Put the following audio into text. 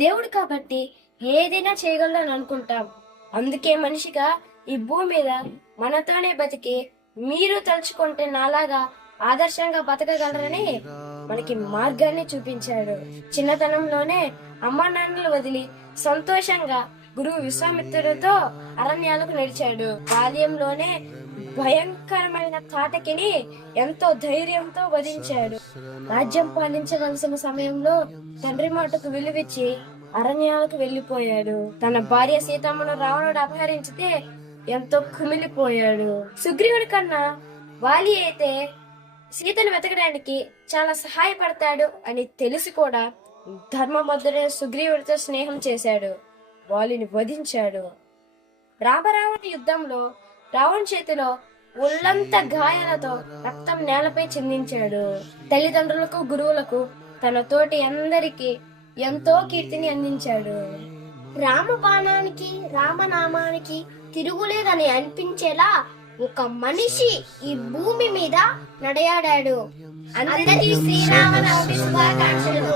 దేవుడు కాబట్టి ఏదైనా చేయగలని అనుకుంటాం. అందుకే మనిషిగా ఈ భూమి మీద మనతోనే బతికి మీరు తలుచుకుంటే నాలాగా ఆదర్శంగా బతకగలరని మనకి మార్గాన్ని చూపించాడు. చిన్నతనంలోనే అమ్మా నాన్నలు వదిలి సంతోషంగా గురువు విశ్వామిత్రుడితో అరణ్యాలకు నడిచాడు. బాల్యంలోనే భయంకరమైన తాటకిని ఎంతో ధైర్యంతో వధించాడు. రాజ్యం పాలించవలసిన సమయంలో తండ్రి మాటకు విలువిచ్చి అరణ్యాలకు వెళ్లిపోయాడు. తన భార్య సీతమ్మను రావణుడు అపహరించితే ఎంతో కుమిలిపోయాడు. సుగ్రీవుడి కన్నా వాలి అయితే సీతను వెతకడానికి చాలా సహాయపడతాడు అని తెలిసి కూడా ధర్మబద్ధుడైన సుగ్రీవుడితో స్నేహం చేశాడు. వాలిని వధించాడు. రామరావణ యుద్ధంలో రావణ చేతిలో ఒళ్ళంతా గాయాలతో రక్తం నేలపై చిందించాడు. తల్లిదండ్రులకు గురువులకు తన తోటి అందరికీ ఎంతో కీర్తిని అందించాడు. రామబాణానికి రామనామానికి తిరుగులేదని అనిపించేలా ఒక మనిషి ఈ భూమి మీద నడయాడాడు. అందరికీ శ్రీరామనవమి శుభాకాంక్షలు.